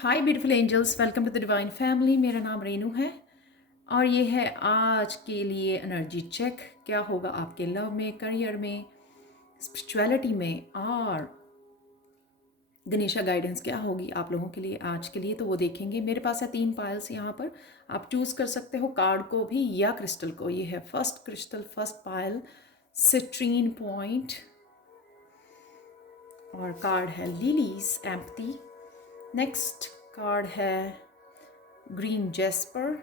Hi beautiful angels, welcome to the divine family. मेरा नाम रेनू है और ये है आज के लिए एनर्जी चेक। क्या होगा आपके लव में, करियर में, स्पिरिचुअलिटी में और गणेशा गाइडेंस क्या होगी आप लोगों के लिए आज के लिए, तो वो देखेंगे। मेरे पास है 3 पायल्स यहाँ पर। आप चूज़ कर सकते हो कार्ड को भी या क्रिस्टल को। ये है first crystal, first pile citrine point और कार्ड है लिलीज एम्पटी। नेक्स्ट कार्ड है ग्रीन जेस्पर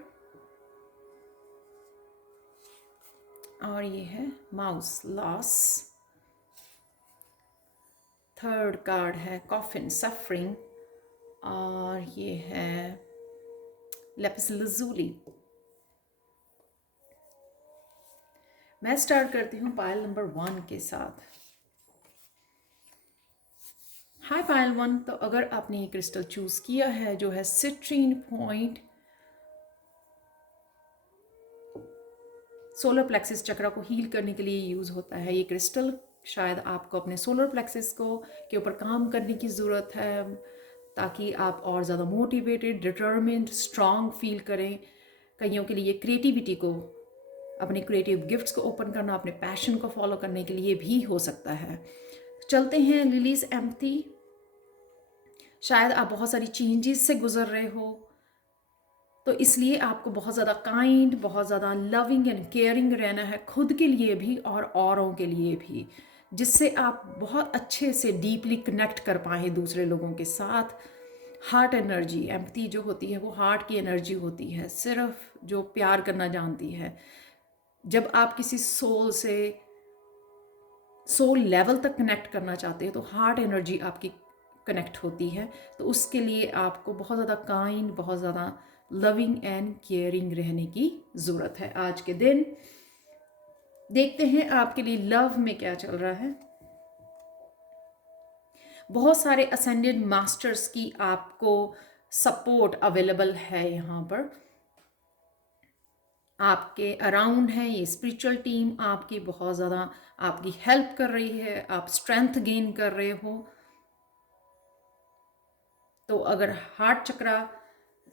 और ये है माउस लॉस। थर्ड कार्ड है कॉफिन सफरिंग और ये है लेपिस लजूली। मैं स्टार्ट करती हूँ पायल नंबर 1 के साथ। हाय पायल 1, तो अगर आपने ये क्रिस्टल चूज किया है जो है सिट्रीन पॉइंट, सोलर प्लेक्सिस चक्रा को हील करने के लिए यूज़ होता है ये क्रिस्टल। शायद आपको अपने सोलर प्लेक्सिस को के ऊपर काम करने की ज़रूरत है ताकि आप और ज़्यादा मोटिवेटेड, डिटर्मिन्ड, स्ट्रांग फील करें। कईयों के लिए क्रिएटिविटी को, अपने क्रिएटिव गिफ्ट्स को ओपन करना, अपने पैशन को फॉलो करने के लिए भी हो सकता है। चलते हैं लिलीज एम्पटी। शायद आप बहुत सारी चेंजेस से गुजर रहे हो, तो इसलिए आपको बहुत ज़्यादा काइंड, बहुत ज़्यादा लविंग एंड केयरिंग रहना है, खुद के लिए भी और औरों के लिए भी, जिससे आप बहुत अच्छे से डीपली कनेक्ट कर पाएँ दूसरे लोगों के साथ। हार्ट एनर्जी एम्पटी जो होती है वो हार्ट की एनर्जी होती है, सिर्फ जो प्यार करना जानती है। जब आप किसी सोल से सोल लेवल तक कनेक्ट करना चाहते हैं तो हार्ट एनर्जी आपकी कनेक्ट होती है। तो उसके लिए आपको बहुत ज़्यादा काइंड, बहुत ज़्यादा लविंग एंड केयरिंग रहने की ज़रूरत है आज के दिन। देखते हैं आपके लिए लव में क्या चल रहा है। बहुत सारे असेंडेड मास्टर्स की आपको सपोर्ट अवेलेबल है यहाँ पर, आपके अराउंड है। ये स्पिरिचुअल टीम आपकी बहुत ज़्यादा आपकी हेल्प कर रही है, आप स्ट्रेंथ गेन कर रहे हो। तो अगर हार्ट चक्रा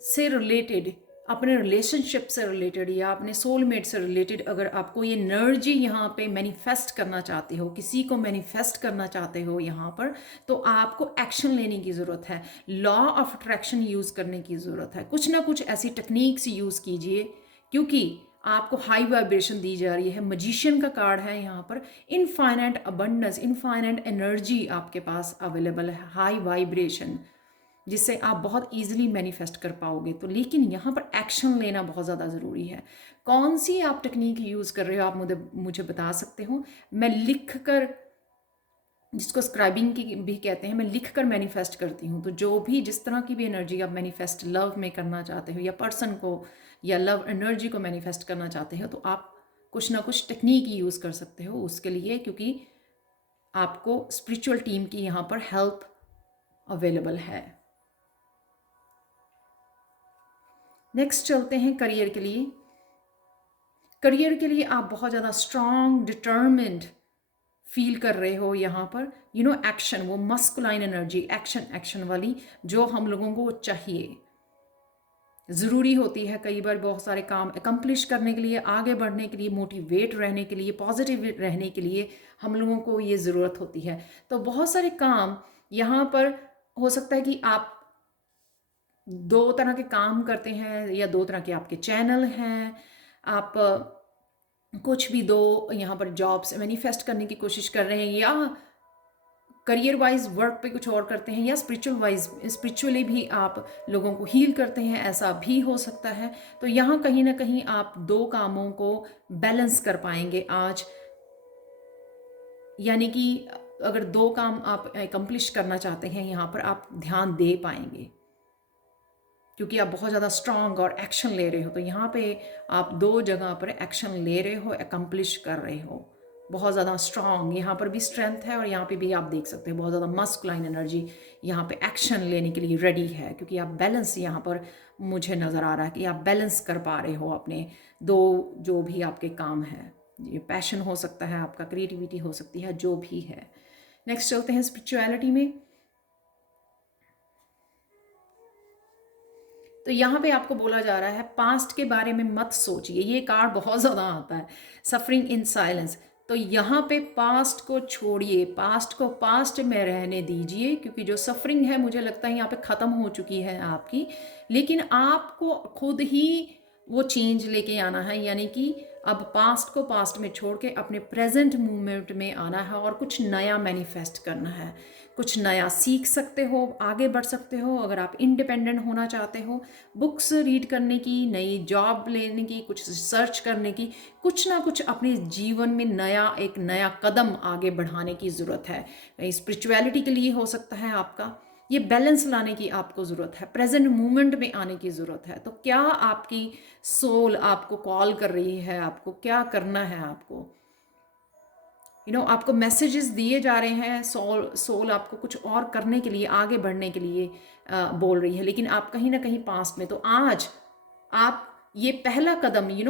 से रिलेटेड, अपने रिलेशनशिप से रिलेटेड या अपने सोलमेट से रिलेटेड अगर आपको ये एनर्जी यहाँ पे मैनिफेस्ट करना चाहते हो, किसी को मैनिफेस्ट करना चाहते हो यहाँ पर, तो आपको एक्शन लेने की ज़रूरत है। लॉ ऑफ अट्रैक्शन यूज़ करने की ज़रूरत है। कुछ ना कुछ ऐसी टेक्निक्स यूज़ कीजिए क्योंकि आपको हाई वाइब्रेशन दी जा रही है। मजिशियन का कार्ड है यहाँ पर। इनफाइनाइट अबंडेंस, इनफाइनाइट एनर्जी आपके पास अवेलेबल है, हाई वाइब्रेशन, जिससे आप बहुत ईजिली मैनिफेस्ट कर पाओगे। तो लेकिन यहाँ पर एक्शन लेना बहुत ज़्यादा ज़रूरी है। कौन सी आप टेक्निक यूज़ कर रहे हो आप मुझे बता सकते हो। मैं लिख कर, जिसको स्क्राइबिंग की भी कहते हैं, मैं लिख कर मैनिफेस्ट करती हूँ। तो जो भी, जिस तरह की भी एनर्जी आप मैनिफेस्ट लव में करना चाहते हो या पर्सन को या लव एनर्जी को मैनिफेस्ट करना चाहते हो, तो आप कुछ ना कुछ टेक्निक यूज़ कर सकते हो उसके लिए, क्योंकि आपको स्पिरिचुअल टीम की यहाँ पर हेल्प अवेलेबल है। नेक्स्ट चलते हैं करियर के लिए। करियर के लिए आप बहुत ज़्यादा स्ट्रांग, डिटर्मिन्ड फील कर रहे हो यहाँ पर। एक्शन, वो मस्कुलाइन एनर्जी, एक्शन वाली, जो हम लोगों को चाहिए, ज़रूरी होती है। कई बार बहुत सारे काम अकम्प्लिश करने के लिए, आगे बढ़ने के लिए, मोटिवेट रहने के लिए, पॉजिटिव रहने के लिए हम लोगों को ये ज़रूरत होती है। तो बहुत सारे काम यहाँ पर हो सकता है कि आप 2 तरह के काम करते हैं या 2 तरह के आपके चैनल हैं। आप कुछ भी 2 यहाँ पर जॉब्स मैनिफेस्ट करने की कोशिश कर रहे हैं, या करियर वाइज वर्क पे कुछ और करते हैं, या स्पिरिचुअली भी आप लोगों को हील करते हैं, ऐसा भी हो सकता है। तो यहाँ कहीं ना कहीं आप 2 कामों को बैलेंस कर पाएंगे आज। यानी कि अगर 2 काम आप अकम्प्लिश करना चाहते हैं, यहाँ पर आप ध्यान दे पाएंगे क्योंकि आप बहुत ज़्यादा स्ट्रांग और एक्शन ले रहे हो। तो यहाँ पे आप 2 जगह पर एक्शन ले रहे हो, अकम्प्लिश कर रहे हो। बहुत ज़्यादा स्ट्रांग यहाँ पर भी स्ट्रेंथ है और यहाँ पे भी आप देख सकते हो बहुत ज़्यादा मस्कुलाइन एनर्जी यहाँ पे एक्शन लेने के लिए रेडी है, क्योंकि आप बैलेंस, यहाँ पर मुझे नज़र आ रहा है कि आप बैलेंस कर पा रहे हो अपने 2 जो भी आपके काम हैं। ये पैशन हो सकता है आपका, क्रिएटिविटी हो सकती है, जो भी है। नेक्स्ट चलते हैं स्पिरिचुअलिटी में। तो यहाँ पे आपको बोला जा रहा है पास्ट के बारे में मत सोचिए। ये कार्ड बहुत ज़्यादा आता है, सफरिंग इन साइलेंस। तो यहाँ पे पास्ट को छोड़िए, पास्ट को पास्ट में रहने दीजिए, क्योंकि जो सफरिंग है मुझे लगता है यहाँ पे ख़त्म हो चुकी है आपकी। लेकिन आपको खुद ही वो चेंज लेके आना है, यानी कि अब पास्ट को पास्ट में छोड़ के अपने प्रेजेंट मूवमेंट में आना है और कुछ नया मैनिफेस्ट करना है। कुछ नया सीख सकते हो, आगे बढ़ सकते हो। अगर आप इंडिपेंडेंट होना चाहते हो, बुक्स रीड करने की, नई जॉब लेने की, कुछ रिसर्च करने की, कुछ ना कुछ अपने जीवन में नया, एक नया कदम आगे बढ़ाने की ज़रूरत है। स्पिरिचुअलिटी के लिए हो सकता है आपका, ये बैलेंस लाने की आपको ज़रूरत है, प्रेजेंट मोमेंट में आने की ज़रूरत है। तो क्या आपकी सोल आपको कॉल कर रही है, आपको क्या करना है, आपको आपको मैसेजेस दिए जा रहे हैं। सोल आपको कुछ और करने के लिए, आगे बढ़ने के लिए बोल रही है, लेकिन आप कहीं ना कहीं पास्ट में। तो आज आप ये पहला कदम, ये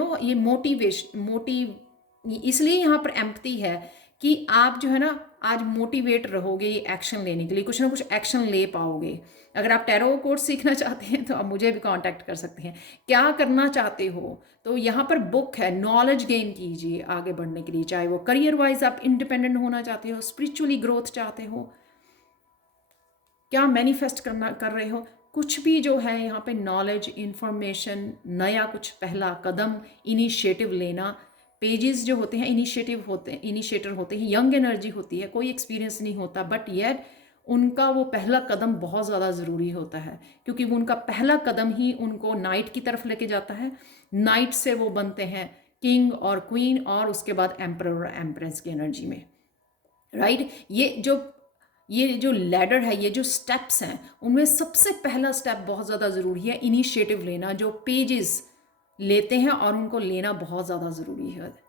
इसलिए यहाँ पर एम्पैथी है कि आप जो है ना आज मोटिवेट रहोगे ये एक्शन लेने के लिए, कुछ ना कुछ एक्शन ले पाओगे। अगर आप टैरो कोर्स सीखना चाहते हैं तो आप मुझे भी कांटेक्ट कर सकते हैं। क्या करना चाहते हो, तो यहाँ पर बुक है, नॉलेज गेन कीजिए आगे बढ़ने के लिए। चाहे वो करियर वाइज आप इंडिपेंडेंट होना चाहते हो, स्पिरिचुअली ग्रोथ चाहते हो, क्या मैनिफेस्ट कर रहे हो, कुछ भी जो है यहाँ पे नॉलेज, इंफॉर्मेशन, नया कुछ पहला कदम, इनिशिएटिव लेना। पेजेस जो होते हैं इनिशिएटर होते हैं, यंग एनर्जी होती है, कोई एक्सपीरियंस नहीं होता, बट येट उनका वो पहला कदम बहुत ज़्यादा ज़रूरी होता है, क्योंकि वो उनका पहला कदम ही उनको नाइट की तरफ लेके जाता है। नाइट से वो बनते हैं किंग और क्वीन, और उसके बाद एम्परर और एम्प्रेस की एनर्जी में, राइट। ये जो लैडर है, ये जो स्टेप्स हैं, उनमें सबसे पहला स्टेप बहुत ज़्यादा ज़रूरी है, इनिशिएटिव लेना। जो पेजेस लेते हैं और उनको लेना बहुत ज़्यादा ज़रूरी है।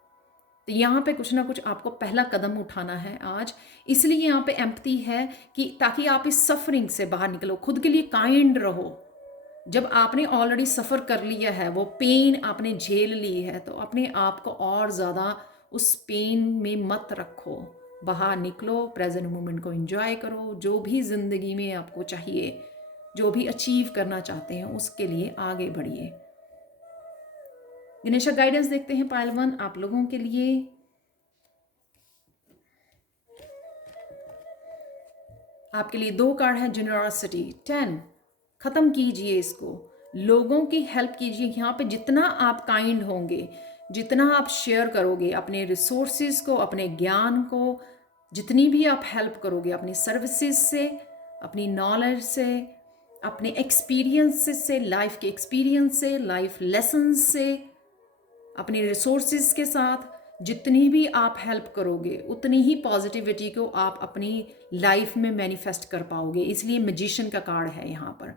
तो यहाँ पे कुछ ना कुछ आपको पहला कदम उठाना है आज। इसलिए यहाँ पे एम्पैथी है कि ताकि आप इस सफरिंग से बाहर निकलो, खुद के लिए काइंड रहो। जब आपने ऑलरेडी सफ़र कर लिया है, वो पेन आपने झेल ली है, तो अपने आप को और ज़्यादा उस पेन में मत रखो, बाहर निकलो, प्रेजेंट मोमेंट को एंजॉय करो। जो भी ज़िंदगी में आपको चाहिए, जो भी अचीव करना चाहते हैं, उसके लिए आगे बढ़िए। गणेशा गाइडेंस देखते हैं पाइल 1 आप लोगों के लिए। आपके लिए 2 कार्ड है, जेनरॉसिटी 10। ख़त्म कीजिए इसको, लोगों की हेल्प कीजिए। यहाँ पे जितना आप काइंड होंगे, जितना आप शेयर करोगे अपने रिसोर्सेज को, अपने ज्ञान को, जितनी भी आप हेल्प करोगे अपनी सर्विसेज से, अपनी नॉलेज से, अपने एक्सपीरियंसेस से, लाइफ के एक्सपीरियंस से, लाइफ लेसन्स से, अपने रिसोर्सेज के साथ जितनी भी आप हेल्प करोगे, उतनी ही पॉजिटिविटी को आप अपनी लाइफ में मैनिफेस्ट कर पाओगे। इसलिए मैजिशियन का कार्ड है यहाँ पर।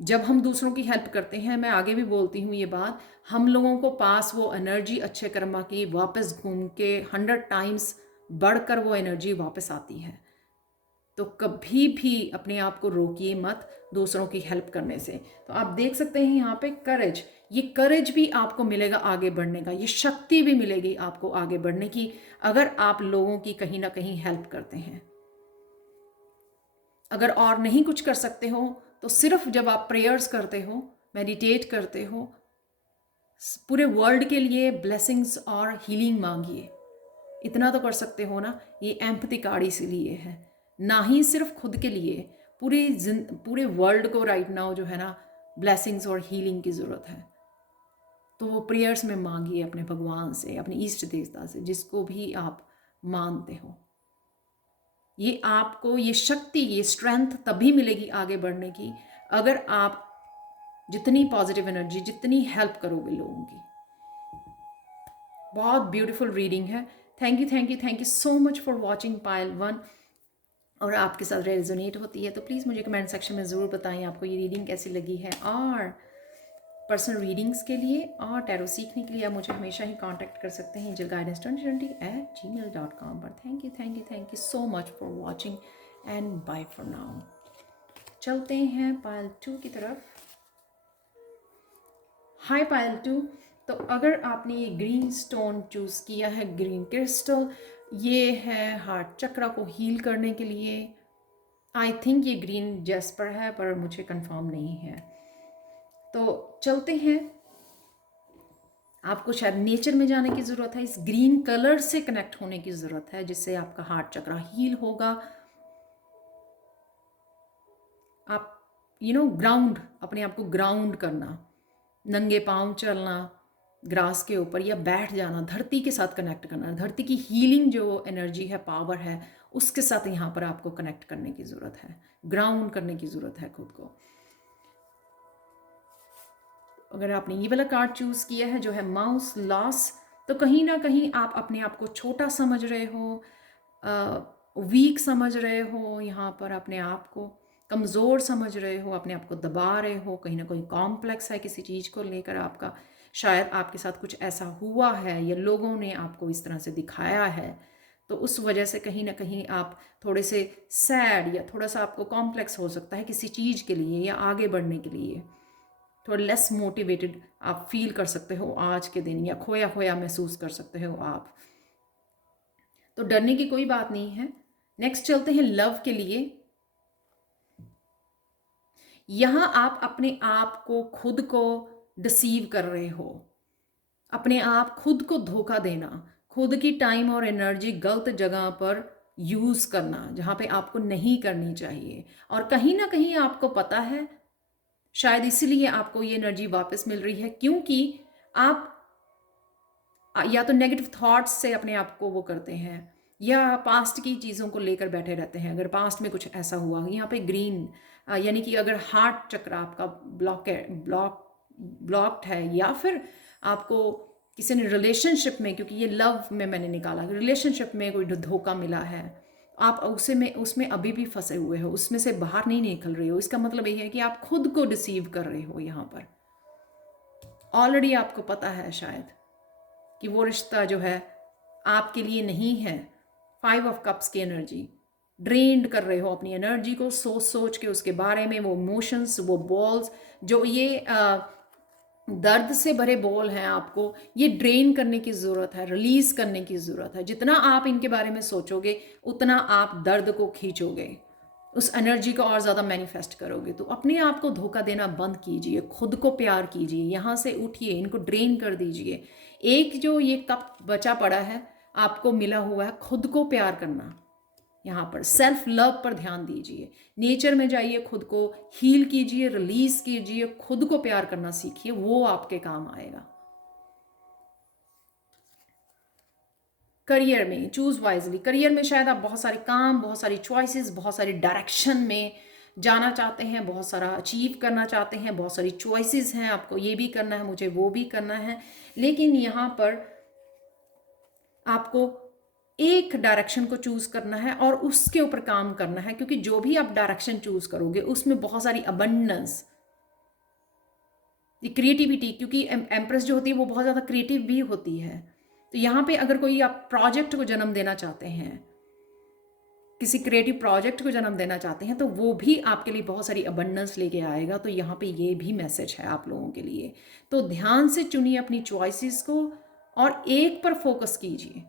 जब हम दूसरों की हेल्प करते हैं, मैं आगे भी बोलती हूँ ये बात, हम लोगों को पास वो एनर्जी अच्छे कर्मा की वापस घूम के 100 टाइम्स बढ़कर वो एनर्जी वापस आती है। तो कभी भी अपने आप को रोकिए मत दूसरों की हेल्प करने से। तो आप देख सकते हैं यहाँ पे करेज, ये करेज भी आपको मिलेगा आगे बढ़ने का, ये शक्ति भी मिलेगी आपको आगे बढ़ने की, अगर आप लोगों की कहीं ना कहीं हेल्प करते हैं। अगर और नहीं कुछ कर सकते हो तो सिर्फ जब आप प्रेयर्स करते हो, मेडिटेट करते हो, पूरे वर्ल्ड के लिए ब्लेसिंग्स और हीलिंग मांगिए। इतना तो कर सकते हो ना। ये एम्पैथी कार्ड इसीलिए है, ना ही सिर्फ खुद के लिए, पूरे वर्ल्ड को राइट नाउ जो है ना ब्लेसिंग्स और हीलिंग की ज़रूरत है। तो वो प्रेयर्स में मांगिए अपने भगवान से, अपने इष्ट देवता से, जिसको भी आप मानते हो। ये आपको ये शक्ति, ये स्ट्रेंथ तभी मिलेगी आगे बढ़ने की, अगर आप जितनी पॉजिटिव एनर्जी, जितनी हेल्प करोगे लोगों की। बहुत ब्यूटीफुल रीडिंग है। Thank you so much for watching Payal 1। और आपके साथ रेजोनेट होती है तो प्लीज़ मुझे कमेंट सेक्शन में ज़रूर बताएं आपको ये रीडिंग कैसी लगी है। और पर्सनल रीडिंग्स के लिए और टैरो सीखने के लिए आप मुझे हमेशा ही कांटेक्ट कर सकते हैं angelguidance2020@gmail.com पर। Thank you so much for watching and bye for now. चलते हैं पायल 2 की तरफ। हाय पायल 2, तो अगर आपने ये ग्रीन स्टोन चूज़ किया है, ग्रीन क्रिस्टल, ये है हार्ट चक्रा को हील करने के लिए। आई थिंक ये ग्रीन जेस्पर है, पर मुझे कंफर्म नहीं है। तो चलते हैं, आपको शायद नेचर में जाने की ज़रूरत है, इस ग्रीन कलर से कनेक्ट होने की ज़रूरत है, जिससे आपका हार्ट चक्र हील होगा। आप ग्राउंड, अपने आप को ग्राउंड करना, नंगे पाँव चलना ग्रास के ऊपर या बैठ जाना, धरती के साथ कनेक्ट करना, धरती की हीलिंग जो एनर्जी है, पावर है, उसके साथ यहाँ पर आपको कनेक्ट करने की ज़रूरत है, ग्राउंड करने की ज़रूरत है खुद को। अगर आपने ये वाला कार्ड चूज़ किया है जो है माउस लॉस, तो कहीं ना कहीं आप अपने आप को छोटा समझ रहे हो, वीक समझ रहे हो, यहाँ पर अपने आप को कमज़ोर समझ रहे हो, अपने आप को दबा रहे हो, कहीं ना कहीं कॉम्प्लेक्स है किसी चीज़ को लेकर आपका, शायद आपके साथ कुछ ऐसा हुआ है या लोगों ने आपको इस तरह से दिखाया है, तो उस वजह से कहीं ना कहीं आप थोड़े से सैड या थोड़ा सा आपको कॉम्प्लेक्स हो सकता है किसी चीज़ के लिए या आगे बढ़ने के लिए, थोड़ा लेस मोटिवेटेड आप फील कर सकते हो आज के दिन, या खोया खोया महसूस कर सकते हो आप। तो डरने की कोई बात नहीं है। नेक्स्ट चलते हैं लव के लिए। यहां आप अपने आप को, खुद को डिसीव कर रहे हो, अपने आप खुद को धोखा देना, खुद की टाइम और एनर्जी गलत जगह पर यूज करना जहां पे आपको नहीं करनी चाहिए, और कहीं ना कहीं आपको पता है, शायद इसीलिए आपको ये एनर्जी वापस मिल रही है, क्योंकि आप या तो नेगेटिव थॉट्स से अपने आप को वो करते हैं, या पास्ट की चीज़ों को लेकर बैठे रहते हैं। अगर पास्ट में कुछ ऐसा हुआ, यहाँ पे ग्रीन यानी कि अगर हार्ट चक्र आपका ब्लॉक्ड है, या फिर आपको किसी ने रिलेशनशिप में, क्योंकि ये लव में मैंने निकाला, रिलेशनशिप में कोई धोखा मिला है, आप उसमें अभी भी फंसे हुए हो, उसमें से बाहर नहीं निकल रहे हो, इसका मतलब ये है कि आप खुद को डिसीव कर रहे हो। यहाँ पर ऑलरेडी आपको पता है शायद कि वो रिश्ता जो है आपके लिए नहीं है। 5 ऑफ कप्स की एनर्जी, ड्रेन्ड कर रहे हो अपनी एनर्जी को, सोच सोच के उसके बारे में, वो इमोशंस, वो बॉल्स, जो ये दर्द से भरे बॉल हैं, आपको ये ड्रेन करने की ज़रूरत है, रिलीज करने की ज़रूरत है। जितना आप इनके बारे में सोचोगे, उतना आप दर्द को खींचोगे, उस एनर्जी को और ज़्यादा मैनिफेस्ट करोगे। तो अपने आप को धोखा देना बंद कीजिए, खुद को प्यार कीजिए, यहाँ से उठिए, इनको ड्रेन कर दीजिए। एक जो ये कप बचा पड़ा है, आपको मिला हुआ है, खुद को प्यार करना, यहाँ पर सेल्फ लव पर ध्यान दीजिए, नेचर में जाइए, खुद को हील कीजिए, रिलीज कीजिए, खुद को प्यार करना सीखिए, वो आपके काम आएगा। करियर में चूज वाइजली, करियर में शायद आप बहुत सारे काम, बहुत सारी चॉइसेस, बहुत सारी डायरेक्शन में जाना चाहते हैं, बहुत सारा अचीव करना चाहते हैं, बहुत सारी चॉइसेस हैं, आपको ये भी करना है, मुझे वो भी करना है, लेकिन यहाँ पर आपको एक डायरेक्शन को चूज करना है और उसके ऊपर काम करना है, क्योंकि जो भी आप डायरेक्शन चूज करोगे उसमें बहुत सारी अबंडेंस, क्रिएटिविटी, क्योंकि एम्प्रेस जो होती है वो बहुत ज़्यादा क्रिएटिव भी होती है। तो यहाँ पे अगर कोई आप प्रोजेक्ट को जन्म देना चाहते हैं, किसी क्रिएटिव प्रोजेक्ट को जन्म देना चाहते हैं, तो वो भी आपके लिए बहुत सारी अबंडेंस लेके आएगा। तो यहाँ पे ये भी मैसेज है आप लोगों के लिए। तो ध्यान से चुनिए अपनी चॉइसेस को और एक पर फोकस कीजिए,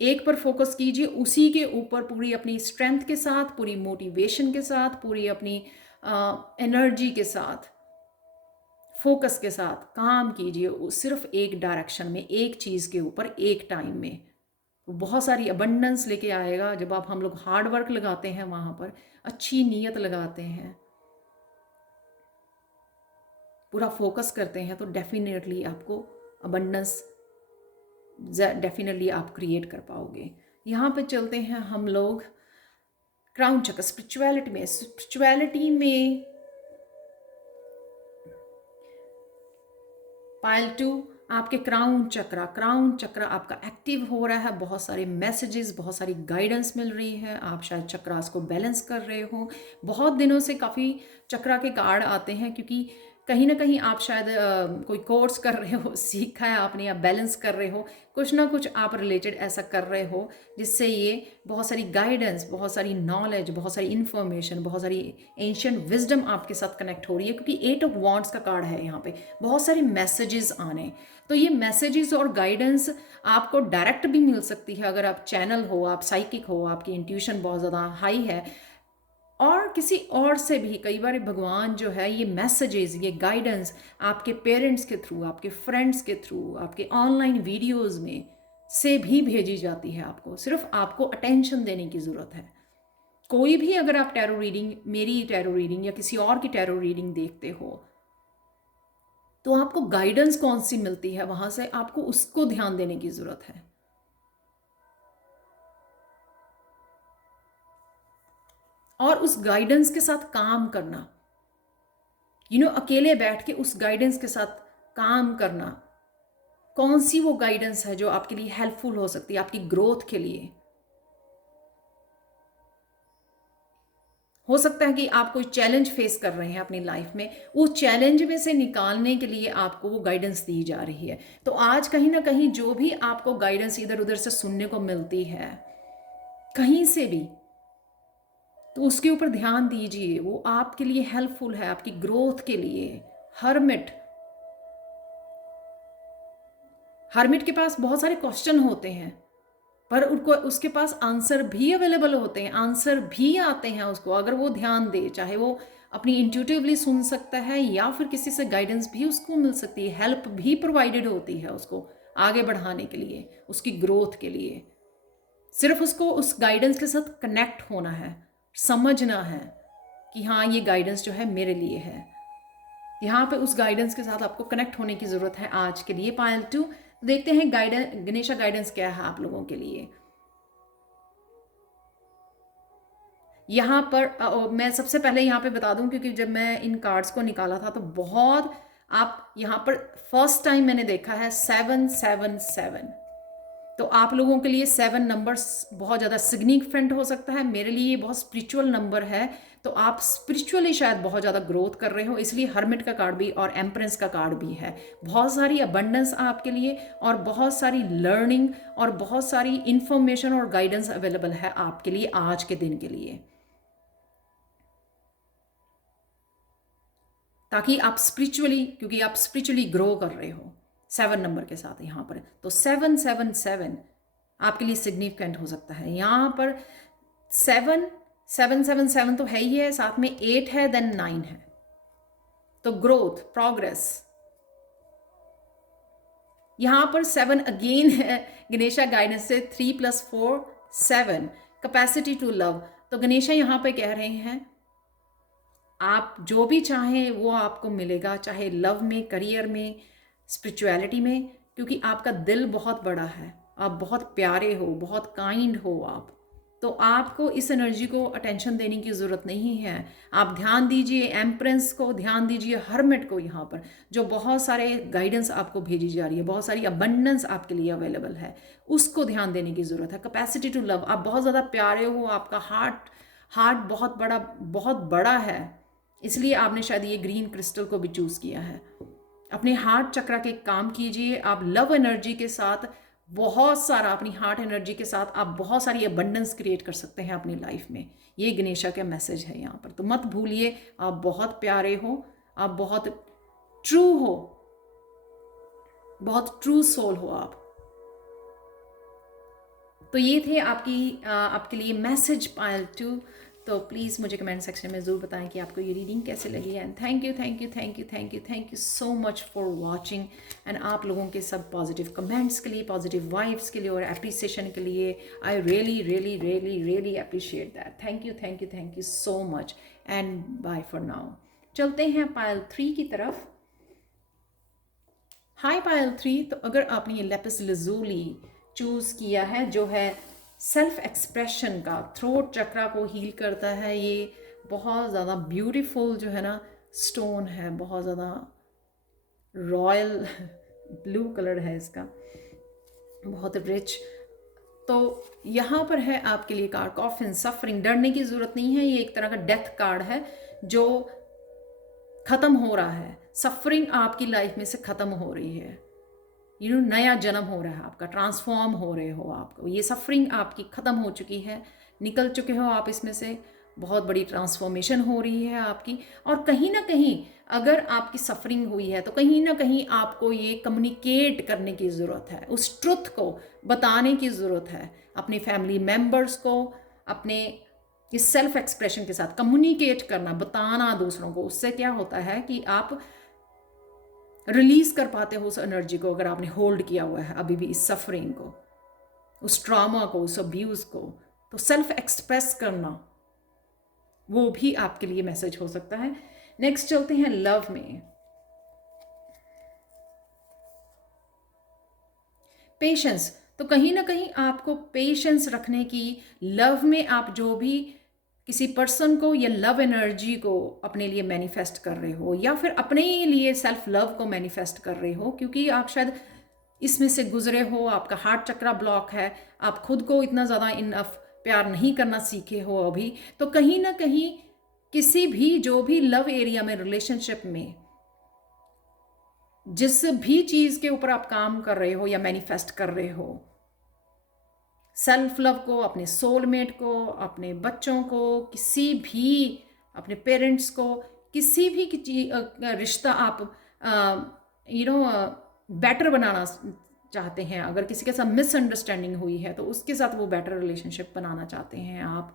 एक पर फोकस कीजिए, उसी के ऊपर पूरी अपनी स्ट्रेंथ के साथ, पूरी मोटिवेशन के साथ, पूरी अपनी एनर्जी के साथ, फोकस के साथ काम कीजिए, सिर्फ एक डायरेक्शन में, एक चीज़ के ऊपर, एक टाइम में। बहुत सारी अबंडेंस लेके आएगा जब आप, हम लोग हार्ड वर्क लगाते हैं, वहाँ पर अच्छी नीयत लगाते हैं, पूरा फोकस करते हैं, तो डेफिनेटली आपको अबंडेंस डेफिनेटली आप क्रिएट कर पाओगे। यहाँ पे चलते हैं हम लोग क्राउन चक्र, स्पिरिचुअलिटी में। स्पिरिचुअलिटी में पाइल 2 आपके क्राउन चक्र आपका एक्टिव हो रहा है, बहुत सारे मैसेजेस, बहुत सारी गाइडेंस मिल रही है, आप शायद चक्रास को बैलेंस कर रहे हो। बहुत दिनों से काफ़ी चक्रा के कार्ड आते हैं, क्योंकि कहीं ना कहीं आप शायद कोई कोर्स कर रहे हो, सीखा है आपने, या बैलेंस कर रहे हो, कुछ ना कुछ आप रिलेटेड ऐसा कर रहे हो, जिससे ये बहुत सारी गाइडेंस, बहुत सारी नॉलेज, बहुत सारी इन्फॉर्मेशन, बहुत सारी एंशिएंट विजडम आपके साथ कनेक्ट हो रही है, क्योंकि 8 ऑफ वॉन्ड्स का कार्ड है यहाँ पे, बहुत सारे मैसेजेस आने। तो ये मैसेजेस और गाइडेंस आपको डायरेक्ट भी मिल सकती है, अगर आप चैनल हो, आप साइकिक हो, आपकी इंट्यूशन बहुत ज़्यादा हाई है, और किसी और से भी कई बार भगवान जो है ये मैसेजेस, ये गाइडेंस आपके पेरेंट्स के थ्रू, आपके फ्रेंड्स के थ्रू, आपके ऑनलाइन वीडियोस में से भी भेजी जाती है आपको। सिर्फ आपको अटेंशन देने की ज़रूरत है। कोई भी अगर आप टैरो रीडिंग, मेरी टैरो रीडिंग या किसी और की टैरो रीडिंग देखते हो तो आपको गाइडेंस कौन सी मिलती है वहां से, आपको उसको ध्यान देने की ज़रूरत है। और उस गाइडेंस के साथ काम करना, अकेले बैठ के उस गाइडेंस के साथ काम करना, कौन सी वो गाइडेंस है जो आपके लिए हेल्पफुल हो सकती है, आपकी ग्रोथ के लिए। हो सकता है कि आप कोई चैलेंज फेस कर रहे हैं अपनी लाइफ में, उस चैलेंज में से निकालने के लिए आपको वो गाइडेंस दी जा रही है। तो आज कहीं ना कहीं जो भी आपको गाइडेंस इधर उधर से सुनने को मिलती है कहीं से भी, तो उसके ऊपर ध्यान दीजिए, वो आपके लिए हेल्पफुल है, आपकी ग्रोथ के लिए। हर्मिट हर्मिट के पास बहुत सारे क्वेश्चन होते हैं, पर उनको उसके पास आंसर भी अवेलेबल होते हैं, आंसर भी आते हैं उसको, अगर वो ध्यान दे। चाहे वो अपनी इंट्यूटिवली सुन सकता है या फिर किसी से गाइडेंस भी उसको मिल सकती है, हेल्प भी प्रोवाइडेड होती है उसको आगे बढ़ाने के लिए, उसकी ग्रोथ के लिए। सिर्फ उसको उस गाइडेंस के साथ कनेक्ट होना है, समझना है कि हाँ ये गाइडेंस जो है मेरे लिए है। यहाँ पे उस गाइडेंस के साथ आपको कनेक्ट होने की ज़रूरत है आज के लिए। पायल 2 देखते हैं गाइडेंस, गणेशा गाइडेंस क्या है आप लोगों के लिए। यहाँ पर मैं सबसे पहले यहाँ पे बता दूं, क्योंकि जब मैं इन कार्ड्स को निकाला था तो बहुत, आप यहाँ पर फर्स्ट टाइम मैंने देखा है 777। तो आप लोगों के लिए 7 नंबर्स बहुत ज़्यादा सिग्निफिकेंट हो सकता है। मेरे लिए ये बहुत स्पिरिचुअल नंबर है, तो आप स्पिरिचुअली शायद बहुत ज़्यादा ग्रोथ कर रहे हो, इसलिए हर्मिट का कार्ड भी और एम्प्रेस का कार्ड भी है। बहुत सारी अबंडेंस आपके लिए और बहुत सारी लर्निंग और बहुत सारी इंफॉर्मेशन और गाइडेंस अवेलेबल है आपके लिए आज के दिन के लिए, ताकि आप स्पिरिचुअली, क्योंकि आप स्पिरिचुअली ग्रो कर रहे हो 7 नंबर के साथ यहाँ पर। तो 777 आपके लिए सिग्निफिकेंट हो सकता है। यहाँ पर 7 तो है ही है, साथ में 8 है, देन 9 है। तो ग्रोथ, प्रोग्रेस। यहाँ पर 7 अगेन है गणेशा गाइडेंस से, 3 + 4 7, कैपेसिटी टू लव। तो गणेशा यहाँ पे कह रहे हैं आप जो भी चाहें वो आपको मिलेगा, चाहे लव में, करियर में, स्पिरिचुअलिटी में, क्योंकि आपका दिल बहुत बड़ा है, आप बहुत प्यारे हो, बहुत काइंड हो आप। तो आपको इस एनर्जी को अटेंशन देने की ज़रूरत नहीं है। आप ध्यान दीजिए एम्प्रेस को, ध्यान दीजिए हर्मिट को, यहाँ पर जो बहुत सारे गाइडेंस आपको भेजी जा रही है, बहुत सारी अबंडेंस आपके लिए अवेलेबल है, उसको ध्यान देने की ज़रूरत है। कैपेसिटी टू लव, आप बहुत ज़्यादा प्यारे हो, आपका हार्ट बहुत बड़ा है, इसलिए आपने शायद ये ग्रीन क्रिस्टल को भी चूज़ किया है। अपने हार्ट चक्र के काम कीजिए, आप लव एनर्जी के साथ बहुत सारा, अपनी हार्ट एनर्जी के साथ आप बहुत सारी अबंडेंस क्रिएट कर सकते हैं अपनी लाइफ में। ये गणेशा का मैसेज है यहाँ पर। तो मत भूलिए, आप बहुत प्यारे हो, आप बहुत ट्रू हो, बहुत ट्रू सोल हो आप। तो ये थे आपके लिए मैसेज पायल 2। तो प्लीज़ मुझे कमेंट सेक्शन में ज़रूर बताएं कि आपको ये रीडिंग कैसे लगी। And thank you so much for watching. And आप लोगों के सब पॉजिटिव कमेंट्स के लिए, पॉजिटिव वाइब्स के लिए और एप्रिसिएशन के लिए I really appreciate that. Thank you so much and bye for now. चलते हैं पायल 3 की तरफ। हाय पायल 3, तो अगर आपने ये लेपिस लजुली चूज़ किया है जो है सेल्फ एक्सप्रेशन का, थ्रोट चक्रा को हील करता है, ये बहुत ज़्यादा ब्यूटीफुल जो है ना स्टोन है, बहुत ज़्यादा रॉयल ब्लू कलर है इसका, बहुत रिच। तो यहाँ पर है आपके लिए कार्ड कॉफिन, सफरिंग। डरने की ज़रूरत नहीं है, ये एक तरह का डेथ कार्ड है जो ख़त्म हो रहा है। सफरिंग आपकी लाइफ में से ख़त्म हो रही है, नया जन्म हो रहा है आपका, ट्रांसफॉर्म हो रहे हो आपको। ये सफरिंग आपकी ख़त्म हो चुकी है, निकल चुके हो आप इसमें से, बहुत बड़ी ट्रांसफॉर्मेशन हो रही है आपकी। और कहीं ना कहीं अगर आपकी सफरिंग हुई है तो कहीं ना कहीं आपको ये कम्युनिकेट करने की ज़रूरत है, उस ट्रुथ को बताने की ज़रूरत है अपने फैमिली मेम्बर्स को, अपने इस सेल्फ एक्सप्रेशन के साथ कम्युनिकेट करना, बताना दूसरों को, उससे क्या होता है कि आप रिलीज कर पाते हो उस एनर्जी को, अगर आपने होल्ड किया हुआ है अभी भी इस सफरिंग को, उस ट्रॉमा को, उस अब्यूज को। तो सेल्फ एक्सप्रेस करना वो भी आपके लिए मैसेज हो सकता है। नेक्स्ट चलते हैं लव में। पेशेंस, तो कहीं ना कहीं आपको पेशेंस रखने की, लव में आप जो भी किसी पर्सन को या लव एनर्जी को अपने लिए मैनिफेस्ट कर रहे हो, या फिर अपने लिए सेल्फ लव को मैनिफेस्ट कर रहे हो, क्योंकि आप शायद इसमें से गुजरे हो, आपका हार्ट चक्रा ब्लॉक है, आप खुद को इतना ज़्यादा इनफ प्यार नहीं करना सीखे हो अभी, तो कहीं ना कहीं किसी भी जो भी लव एरिया में, रिलेशनशिप में, जिस भी चीज़ के ऊपर आप काम कर रहे हो या मैनिफेस्ट कर रहे हो, सेल्फ लव को, अपने सोलमेट को, अपने बच्चों को, किसी भी अपने पेरेंट्स को, किसी भी रिश्ता आप बेटर बनाना चाहते हैं, अगर किसी के साथ मिसअंडरस्टैंडिंग हुई है तो उसके साथ वो बेटर रिलेशनशिप बनाना चाहते हैं आप,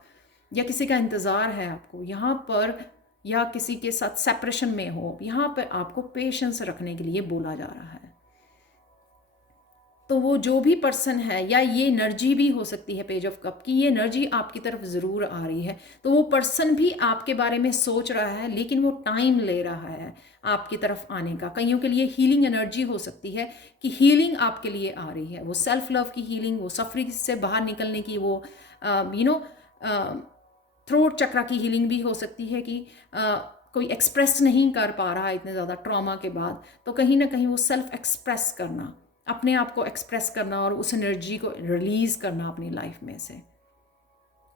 या किसी का इंतज़ार है आपको यहाँ पर, या किसी के साथ सेपरेशन में हो, यहाँ पर आपको पेशेंस रखने के लिए बोला जा रहा है। तो वो जो भी पर्सन है, या ये एनर्जी भी हो सकती है पेज ऑफ कप की, ये एनर्जी आपकी तरफ ज़रूर आ रही है, तो वो पर्सन भी आपके बारे में सोच रहा है, लेकिन वो टाइम ले रहा है आपकी तरफ आने का। कईयों के लिए हीलिंग एनर्जी हो सकती है कि हीलिंग आपके लिए आ रही है, वो सेल्फ लव की हीलिंग, वो सफरिंग से बाहर निकलने की, वो थ्रोट चक्रा की हीलिंग भी हो सकती है कि कोई एक्सप्रेस नहीं कर पा रहा है इतने ज़्यादा ट्रॉमा के बाद, तो कहीं ना कहीं वो सेल्फ एक्सप्रेस करना, अपने आप को एक्सप्रेस करना और उस एनर्जी को रिलीज़ करना अपनी लाइफ में से,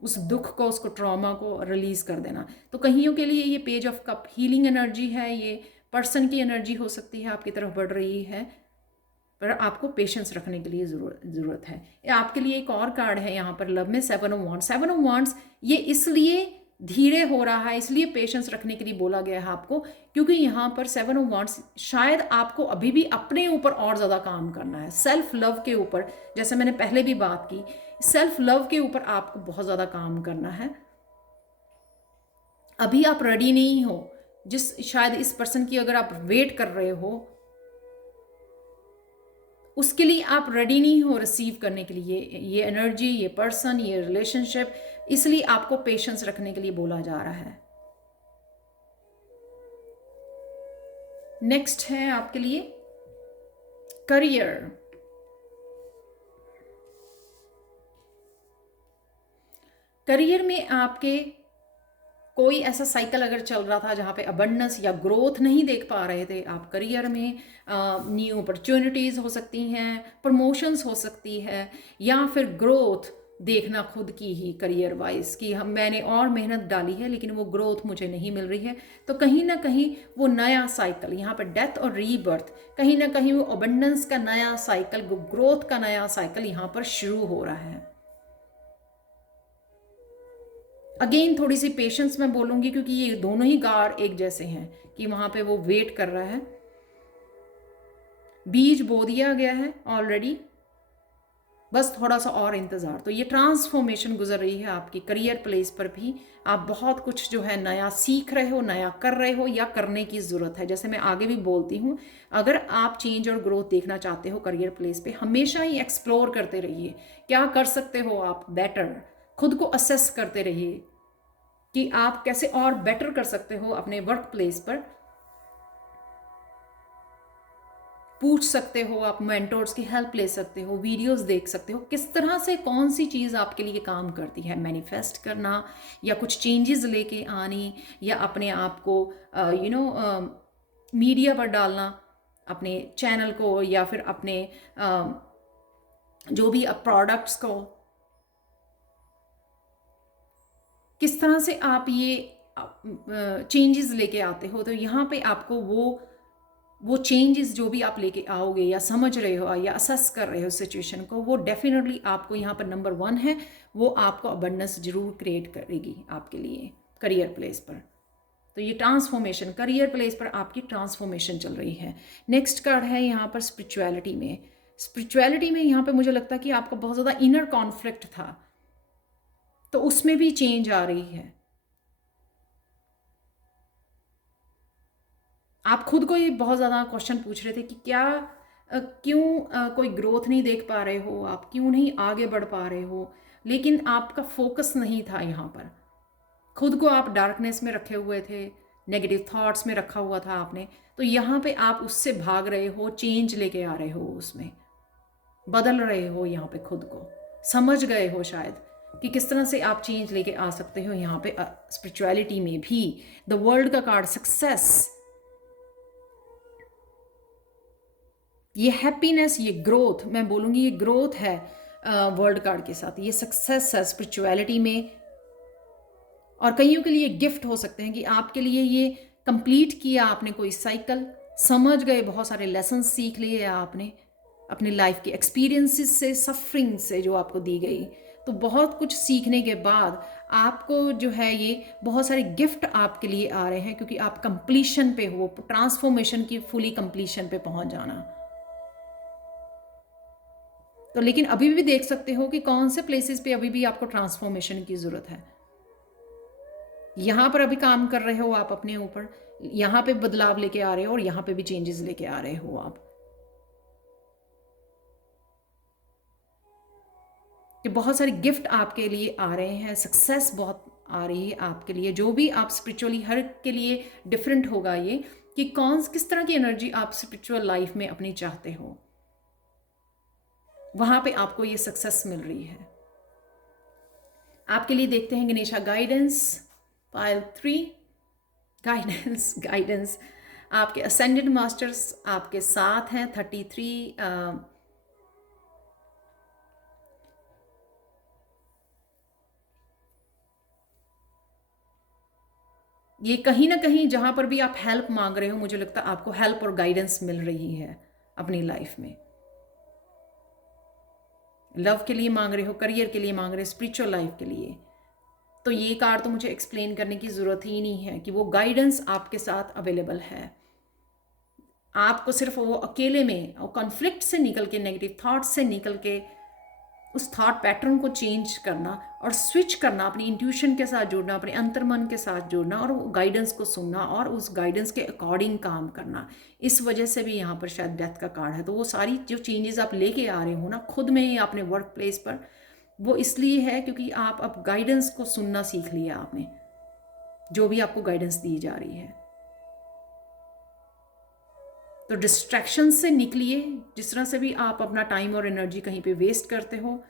उस दुख को, उसको ट्रॉमा को रिलीज़ कर देना। तो कईयों के लिए ये page of cup healing energy है, ये पर्सन की एनर्जी हो सकती है आपकी तरफ बढ़ रही है, पर आपको पेशेंस रखने के लिए ज़रूरत है। आपके लिए एक और कार्ड है यहाँ पर लव में, 7 ऑफ वांड्स। 7 ऑफ वांड्स ये इसलिए धीरे हो रहा है, इसलिए पेशेंस रखने के लिए बोला गया है आपको, क्योंकि यहाँ पर 7 ऑफ वांड्स शायद आपको अभी भी अपने ऊपर और ज़्यादा काम करना है, सेल्फ लव के ऊपर। जैसे मैंने पहले भी बात की, सेल्फ लव के ऊपर आपको बहुत ज़्यादा काम करना है। अभी आप रेडी नहीं हो, शायद इस पर्सन की अगर आप वेट कर रहे हो, उसके लिए आप रेडी नहीं हो रिसीव करने के लिए ये एनर्जी, ये पर्सन, ये रिलेशनशिप, इसलिए आपको पेशेंस रखने के लिए बोला जा रहा है। नेक्स्ट है आपके लिए करियर। करियर में आपके कोई ऐसा साइकिल अगर चल रहा था जहाँ पे अबंडेंस या ग्रोथ नहीं देख पा रहे थे आप करियर में, न्यू अपॉर्चुनिटीज़ हो सकती हैं, प्रमोशंस हो सकती है, या फिर ग्रोथ देखना खुद की ही करियर वाइज कि मैंने और मेहनत डाली है लेकिन वो ग्रोथ मुझे नहीं मिल रही है, तो कहीं ना कहीं वो नया साइकिल, यहाँ पर डेथ और रीबर्थ, कहीं ना कहीं वो अबंडेंस का नया साइकिल, ग्रोथ का नया साइकिल यहाँ पर शुरू हो रहा है। अगेन थोड़ी सी पेशेंस मैं बोलूँगी, क्योंकि ये दोनों ही गार्ड एक जैसे हैं कि वहाँ पे वो वेट कर रहा है। बीज बो दिया गया है ऑलरेडी, बस थोड़ा सा और इंतज़ार। तो ये ट्रांसफॉर्मेशन गुजर रही है आपकी करियर प्लेस पर भी, आप बहुत कुछ जो है नया सीख रहे हो, नया कर रहे हो, या करने की ज़रूरत है। जैसे मैं आगे भी बोलती हूँ, अगर आप चेंज और ग्रोथ देखना चाहते हो करियर प्लेस पे, हमेशा ही एक्सप्लोर करते रहिए, क्या कर सकते हो आप बेटर, खुद को असेस करते रहिए कि आप कैसे और बेटर कर सकते हो अपने वर्क प्लेस पर। पूछ सकते हो, आप मेंटोर्स की हेल्प ले सकते हो, वीडियोस देख सकते हो, किस तरह से कौन सी चीज़ आपके लिए काम करती है, मैनिफेस्ट करना या कुछ चेंजेस लेके आनी, या अपने आप को मीडिया पर डालना, अपने चैनल को, या फिर अपने जो भी प्रोडक्ट्स को, किस तरह से आप ये चेंजेस लेके आते हो। तो यहाँ पे आपको वो चेंजेस जो भी आप लेके आओगे या समझ रहे हो या असेस कर रहे हो सिचुएशन को, वो डेफिनेटली आपको यहाँ पर नंबर 1 है, वो आपको अबंडेंस जरूर क्रिएट करेगी आपके लिए करियर प्लेस पर। तो ये ट्रांसफॉर्मेशन, करियर प्लेस पर आपकी ट्रांसफॉर्मेशन चल रही है। नेक्स्ट कार्ड है यहाँ पर स्पिरिचुअलिटी में। स्पिरिचुअलिटी में यहाँ पे मुझे लगता है कि आपका बहुत ज़्यादा इनर कॉन्फ्लिक्ट था, तो उसमें भी चेंज आ रही है। आप खुद को ही बहुत ज़्यादा क्वेश्चन पूछ रहे थे कि क्या क्यों कोई ग्रोथ नहीं देख पा रहे हो, आप क्यों नहीं आगे बढ़ पा रहे हो, लेकिन आपका फोकस नहीं था यहाँ पर। खुद को आप डार्कनेस में रखे हुए थे, नेगेटिव थॉट्स में रखा हुआ था आपने। तो यहाँ पे आप उससे भाग रहे हो, चेंज लेके आ रहे हो, उसमें बदल रहे हो। यहाँ पे खुद को समझ गए हो शायद कि किस तरह से आप चेंज लेके आ सकते हो यहाँ पे स्पिरिचुअलिटी में भी। द वर्ल्ड का कार्ड सक्सेस, ये हैप्पीनेस, ये ग्रोथ, मैं बोलूँगी ये ग्रोथ है वर्ल्ड कार्ड के साथ। ये सक्सेस है स्पिरिचुअलिटी में। और कईयों के लिए गिफ्ट हो सकते हैं कि आपके लिए ये कंप्लीट किया आपने कोई साइकिल, समझ गए, बहुत सारे लेसन सीख लिए आपने अपनी लाइफ के एक्सपीरियंसेस से, सफरिंग से जो आपको दी गई। तो बहुत कुछ सीखने के बाद आपको जो है ये बहुत सारे गिफ्ट आपके लिए आ रहे हैं, क्योंकि आप कंप्लीशन पे हो, ट्रांसफॉर्मेशन की फुली कंप्लीशन पे पहुंच जाना। तो लेकिन अभी भी देख सकते हो कि कौन से प्लेसेस पे अभी भी आपको ट्रांसफॉर्मेशन की ज़रूरत है। यहाँ पर अभी काम कर रहे हो आप अपने ऊपर, यहाँ पे बदलाव लेके आ रहे हो और यहाँ पे भी चेंजेस लेके आ रहे हो आप। कि बहुत सारे गिफ्ट आपके लिए आ रहे हैं, सक्सेस बहुत आ रही है आपके लिए। जो भी आप स्पिरिचुअली, हर के लिए डिफरेंट होगा ये कि किस तरह की एनर्जी आप स्पिरिचुअल लाइफ में अपनी चाहते हो, वहां पे आपको ये सक्सेस मिल रही है। आपके लिए देखते हैं Ganesha guidance, pile 3 guidance. Guidance आपके असेंडेड मास्टर्स आपके साथ हैं। 33 ये कहीं ना कहीं जहां पर भी आप हेल्प मांग रहे हो, मुझे लगता है आपको हेल्प और गाइडेंस मिल रही है अपनी लाइफ में। लव के लिए मांग रहे हो, करियर के लिए मांग रहे हो, स्पिरिचुअल लाइफ के लिए। तो ये कार्ड तो मुझे एक्सप्लेन करने की ज़रूरत ही नहीं है कि वो गाइडेंस आपके साथ अवेलेबल है। आपको सिर्फ वो अकेले में और कॉन्फ्लिक्ट से निकल के, नेगेटिव थॉट से निकल के, उस थॉट पैटर्न को चेंज करना और स्विच करना, अपनी इंट्यूशन के साथ जुड़ना, अपने अंतर्मन के साथ जुड़ना और वो गाइडेंस को सुनना और उस गाइडेंस के अकॉर्डिंग काम करना। इस वजह से भी यहाँ पर शायद डेथ का कार्ड है। तो वो सारी जो चेंजेस आप लेके आ रहे हो ना खुद में ही अपने वर्क प्लेस पर, वो इसलिए है क्योंकि आप अब गाइडेंस को सुनना सीख लिया आपने, जो भी आपको गाइडेंस दी जा रही है। तो डिस्ट्रैक्शन से निकलिए। जिस तरह से भी आप अपना टाइम और एनर्जी कहीं पे वेस्ट करते हो,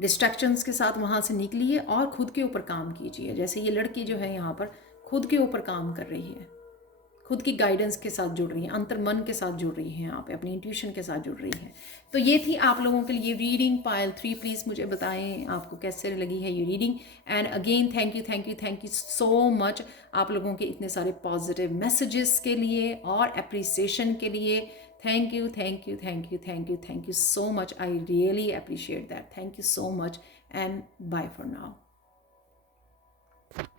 डिस्ट्रैक्शंस के साथ वहाँ से निकलिए और खुद के ऊपर काम कीजिए। जैसे ये लड़की जो है यहाँ पर खुद के ऊपर काम कर रही है, खुद की गाइडेंस के साथ जुड़ रही है, अंतर्मन के साथ जुड़ रही है, यहाँ पे अपनी इंट्यूशन के साथ जुड़ रही है। तो ये थी आप लोगों के लिए रीडिंग पाइल 3। प्लीज़ मुझे बताएं आपको कैसे लगी है ये reading. And again thank you, thank you, thank you so much आप लोगों के इतने सारे पॉजिटिव मैसेजेस के लिए और अप्रिसिएशन के लिए। Thank you, thank you, thank you, thank you, thank you so much. I really appreciate that. Thank you so much and bye for now.